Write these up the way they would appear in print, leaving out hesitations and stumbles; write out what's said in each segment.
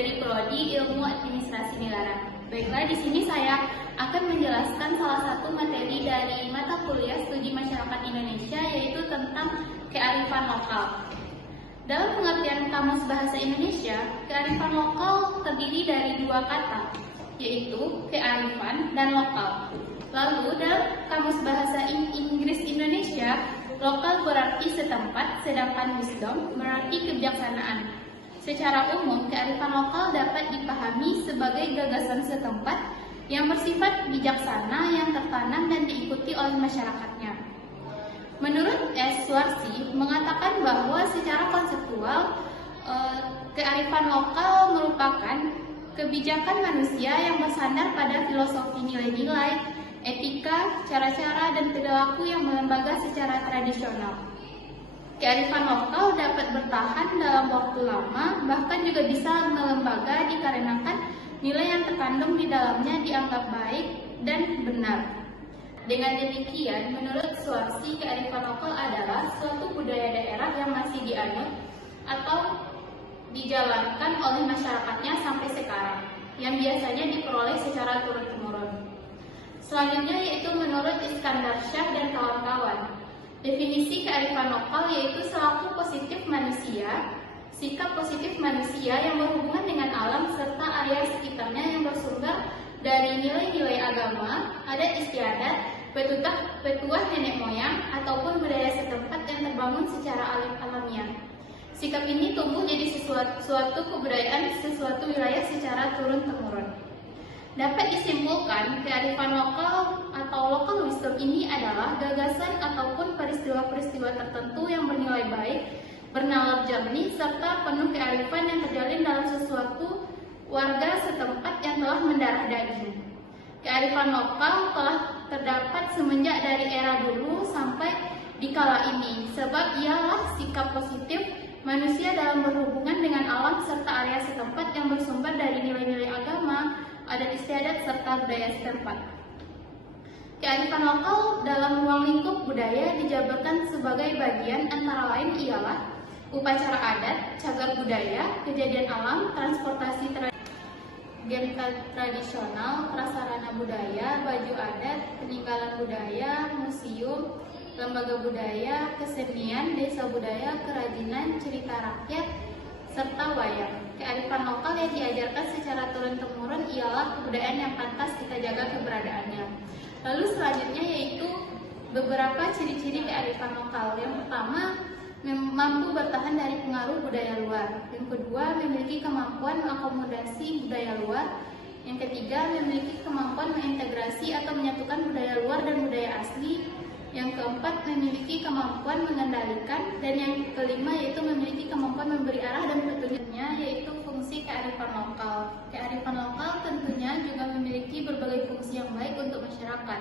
dari Prodi Ilmu Administrasi Nilaran. Baiklah, di sini saya akan menjelaskan salah satu materi dari mata kuliah Studi Masyarakat Indonesia, yaitu tentang kearifan lokal. Dalam pengertian Kamus Bahasa Indonesia, kearifan lokal terdiri dari dua kata, yaitu kearifan dan lokal. Lalu, dalam Kamus Bahasa Inggris Indonesia, lokal berarti setempat, sedangkan wisdom berarti kebijaksanaan. Secara umum, kearifan lokal dapat dipahami sebagai gagasan setempat yang bersifat bijaksana yang tertanam dan diikuti oleh masyarakatnya. Menurut S. Suarsi, mengatakan bahwa secara konseptual, kearifan lokal merupakan kebijakan manusia yang bersandar pada filosofi nilai-nilai, etika, cara-cara, dan perilaku yang melembaga secara tradisional. Kearifan lokal dapat bertahan dalam waktu lama, bahkan juga bisa melembaga dikarenakan nilai yang terkandung di dalamnya dianggap baik dan benar. Dengan demikian, menurut Suarsi, kearifan lokal adalah suatu budaya daerah yang masih dianut atau dijalankan oleh masyarakatnya sampai sekarang, yang biasanya diperoleh secara turun-temurun. Selanjutnya yaitu menurut Iskandar Shah dan kawan-kawan. Definisi kearifan lokal yaitu selaku positif manusia, sikap positif manusia yang berhubungan dengan alam serta area sekitarnya yang bersumber dari nilai-nilai agama, adat istiadat, petuah nenek moyang, ataupun budaya setempat yang terbangun secara alamiah. Sikap ini tumbuh jadi suatu kebudayaan sesuatu wilayah secara turun-temurun. Dapat disimpulkan, kearifan lokal atau local wisdom ini adalah gagasan ataupun peristiwa-peristiwa tertentu yang bernilai baik, bernalar jernih, serta penuh kearifan yang terjalin dalam sesuatu warga setempat yang telah mendarah daging. Kearifan lokal telah terdapat semenjak dari era dulu sampai di kala ini, sebab ialah sikap positif manusia dalam berhubungan dengan alam serta area setempat yang bersumber dari nilai-nilai agama, adat istiadat, serta budaya setempat. Kearifan lokal dalam ruang lingkup budaya dijabarkan sebagai bagian antara lain ialah upacara adat, cagar budaya, kejadian alam, transportasi game tradisional, prasarana budaya, baju adat, peninggalan budaya, museum, lembaga budaya, kesenian, desa budaya, kerajinan, cerita rakyat, serta wayang. Kearifan lokal yang diajarkan secara turun-temurun ialah kebudayaan yang pantas kita jaga keberadaannya. Lalu selanjutnya yaitu beberapa ciri-ciri kearifan lokal. Yang pertama, mampu bertahan dari pengaruh budaya luar. Yang kedua, memiliki kemampuan mengakomodasi budaya luar. Yang ketiga, memiliki kemampuan mengintegrasi atau menyatukan budaya luar dan budaya asli. Yang keempat, memiliki kemampuan mengendalikan. Dan yang kelima yaitu memiliki kemampuan memberi arah dan petunjuknya, yaitu fungsi kearifan lokal. Kearifan lokal tentunya juga memiliki berbagai fungsi yang baik untuk masyarakat.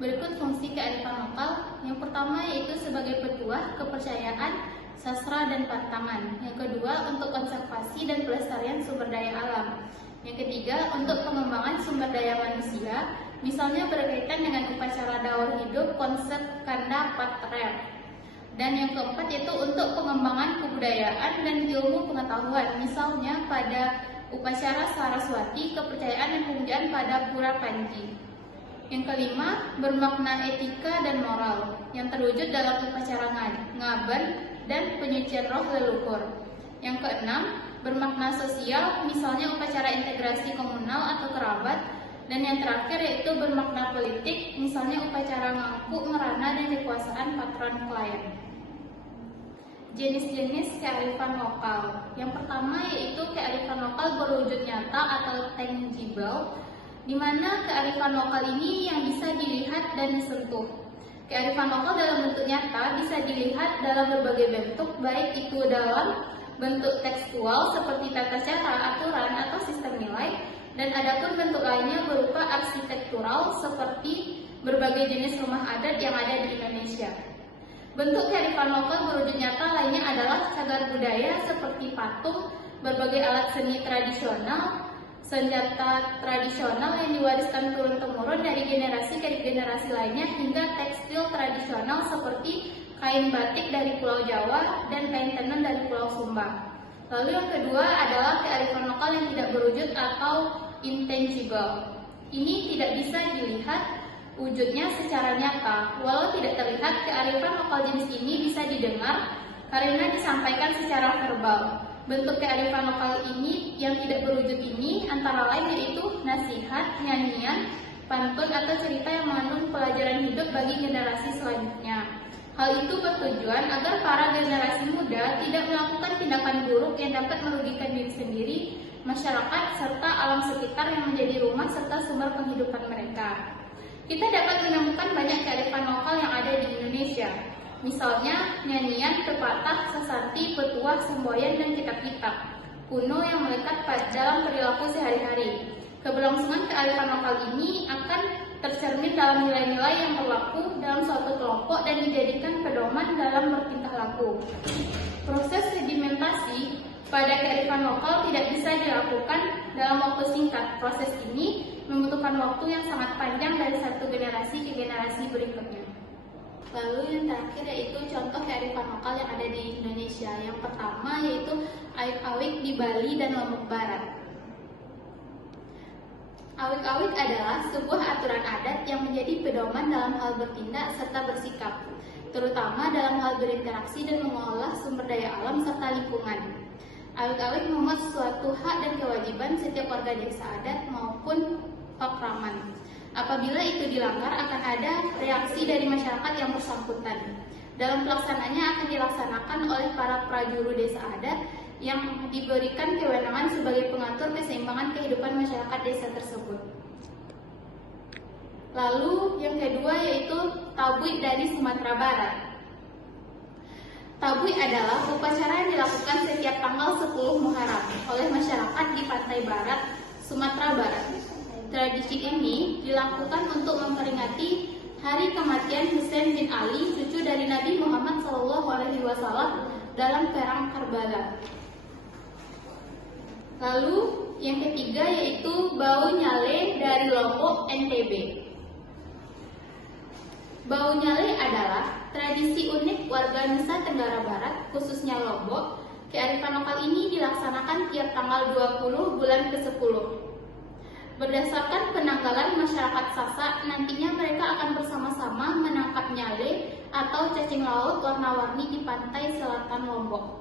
Berikut fungsi kearifan lokal. Yang pertama yaitu sebagai petuah, kepercayaan, sastra, dan pantangan. Yang kedua, untuk konservasi dan pelestarian sumber daya alam. Yang ketiga, untuk pengembangan sumber daya manusia, misalnya berkaitan dengan upacara daur hidup, konsep kanda patrel. Dan yang keempat yaitu untuk pengembangan kebudayaan dan ilmu pengetahuan, misalnya pada upacara Saraswati, kepercayaan dan pemujaan pada Pura Panji. Yang kelima, bermakna etika dan moral, yang terwujud dalam upacara ngaben dan penyucian roh leluhur. Yang keenam, bermakna sosial, misalnya upacara integrasi komunal atau kerabat. Dan yang terakhir yaitu bermakna politik, misalnya upacara ngangku, merana, dan kekuasaan patron klien. Jenis-jenis kearifan lokal. Yang pertama yaitu kearifan lokal berwujud nyata atau tangible, di mana kearifan lokal ini yang bisa dilihat dan disentuh. Kearifan lokal dalam bentuk nyata bisa dilihat dalam berbagai bentuk, baik itu dalam bentuk tekstual seperti tata cara, aturan, atau sistem nilai, dan adapun bentuk lainnya berupa arsitektural seperti berbagai jenis rumah adat yang ada di Indonesia. Bentuk kearifan lokal berwujud nyata lainnya adalah cagar budaya seperti patung, berbagai alat seni tradisional, senjata tradisional yang diwariskan turun-temurun dari generasi ke generasi lainnya, hingga tekstil tradisional seperti kain batik dari Pulau Jawa dan kain tenun dari Pulau Sumba. Lalu yang kedua adalah kearifan lokal yang tidak berwujud atau intangible. Ini tidak bisa dilihat wujudnya secara nyata. Walau tidak terlihat, kearifan lokal jenis ini bisa didengar karena disampaikan secara verbal. Bentuk kearifan lokal ini yang tidak berwujud ini antara lain yaitu nasihat, nyanyian, pantun atau cerita yang mengandung pelajaran hidup bagi generasi selanjutnya. Hal itu bertujuan agar para generasi muda tidak melakukan tindakan buruk yang dapat merugikan diri sendiri, masyarakat, serta alam sekitar yang menjadi rumah serta sumber penghidupan mereka. Kita dapat menemukan banyak kearifan lokal yang ada di Indonesia. Misalnya, nyanyian, pepatah, sesanti, petuah, semboyan, dan kitab-kitab kuno yang melekat dalam perilaku sehari-hari. Keberlangsungan kearifan lokal ini akan tercermin dalam nilai-nilai yang berlaku dalam suatu kelompok dan dijadikan pedoman dalam bertingkah laku. Proses sedimentasi pada kearifan lokal tidak bisa dilakukan dalam waktu singkat. Proses ini membutuhkan waktu yang sangat panjang dari satu generasi ke generasi berikutnya. Lalu yang terakhir yaitu contoh kearifan lokal yang ada di Indonesia. Yang pertama yaitu awik-awik di Bali dan Lombok Barat. Awik-awik adalah sebuah aturan adat yang menjadi pedoman dalam hal bertindak serta bersikap, terutama dalam hal berinteraksi dan mengolah sumber daya alam serta lingkungan. Awik-awik memuat suatu hak dan kewajiban setiap warga desa adat maupun pakraman. Apabila itu dilanggar akan ada reaksi dari masyarakat yang bersangkutan. Dalam pelaksanaannya akan dilaksanakan oleh para prajuru desa adat yang diberikan kewenangan sebagai pengatur keseimbangan kehidupan masyarakat desa tersebut. Lalu yang kedua yaitu Tabuik dari Sumatera Barat. Tabuik adalah upacara yang dilakukan setiap tanggal 10 Muharram oleh masyarakat di pantai barat Sumatera Barat. Tradisi ini dilakukan untuk memperingati hari kematian Husain bin Ali, cucu dari Nabi Muhammad SAW dalam perang Karbala. Lalu yang ketiga yaitu Bau Nyale dari Lombok, NTB. Bau Nyale adalah tradisi unik warga Nusa Tenggara Barat, khususnya Lombok. Kearifan lokal ini dilaksanakan tiap tanggal 20 bulan ke-10. Berdasarkan penanggalan masyarakat Sasak, nantinya mereka akan bersama-sama menangkap nyale atau cacing laut warna-warni di pantai selatan Lombok.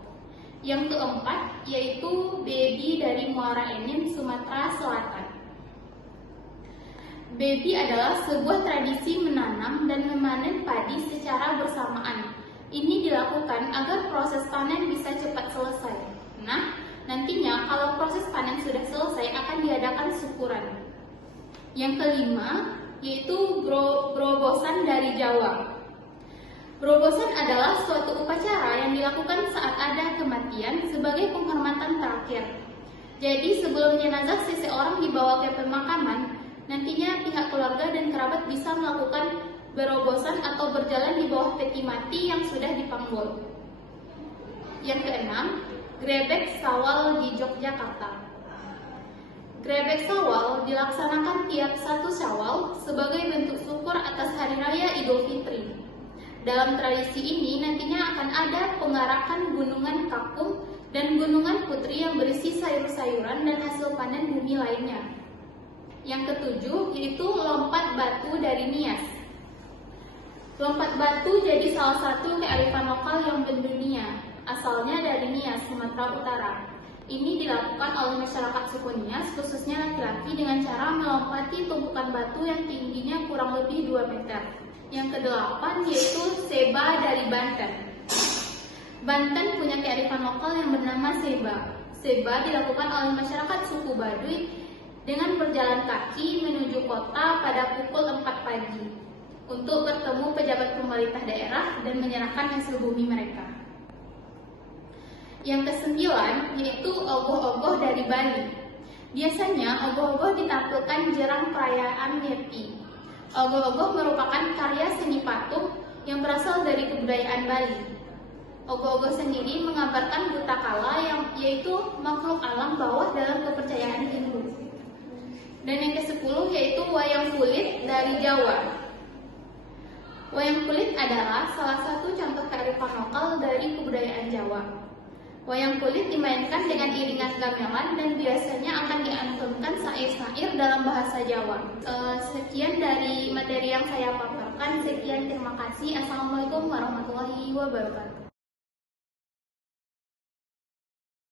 Yang keempat yaitu Bebi dari Muara Enim, Sumatera Selatan. Bebi adalah sebuah tradisi menanam dan memanen padi secara bersamaan. Ini dilakukan agar proses panen bisa cepat selesai. Nah, nantinya kalau proses panen sudah selesai akan diadakan syukuran. Yang kelima yaitu Brobosan dari Jawa. Brobosan adalah suatu upacara yang dilakukan saat ada kematian sebagai penghormatan terakhir. Jadi sebelum jenazah seseorang dibawa ke pemakaman, nantinya pihak keluarga dan kerabat bisa melakukan berobosan atau berjalan di bawah peti mati yang sudah dipanggul. Yang keenam, Grebek Sawal di Yogyakarta. Grebek Sawal dilaksanakan tiap 1 Syawal sebagai bentuk syukur atas Hari Raya Idul Fitri. Dalam tradisi ini nantinya akan ada pengarakan gunungan Kakung dan gunungan Putri yang berisi sayur-sayuran dan hasil panen bumi lainnya. Yang ketujuh yaitu lompat batu dari Nias. Lompat batu jadi salah satu kearifan lokal yang mendunia. Asalnya dari Nias, Sumatera Utara. Ini dilakukan oleh masyarakat suku Nias, khususnya laki-laki dengan cara melompati tumpukan batu yang tingginya kurang lebih 2 meter. Yang kedelapan yaitu Seba dari Banten. Banten punya kearifan lokal yang bernama Seba. Seba dilakukan oleh masyarakat suku Baduy dengan berjalan kaki menuju kota pada pukul 4 pagi untuk bertemu pejabat pemerintah daerah dan menyerahkan hasil bumi mereka. Yang kesembilan yaitu ogoh-ogoh dari Bali. Biasanya ogoh-ogoh ditampilkan jelang perayaan Nyepi. Ogoh-ogoh merupakan karya seni patung yang berasal dari kebudayaan Bali. Ogoh-ogoh sendiri menggambarkan butakala yaitu makhluk alam bawah dalam kepercayaan Hindu. Dan yang ke-10 yaitu wayang kulit dari Jawa. Wayang kulit adalah salah satu contoh kearifan lokal dari kebudayaan Jawa. Wayang kulit dimainkan dengan iringan gamelan dan biasanya akan diantumkan syair-syair dalam bahasa Jawa. Sekian dari materi yang saya paparkan. Sekian, terima kasih. Assalamualaikum warahmatullahi wabarakatuh.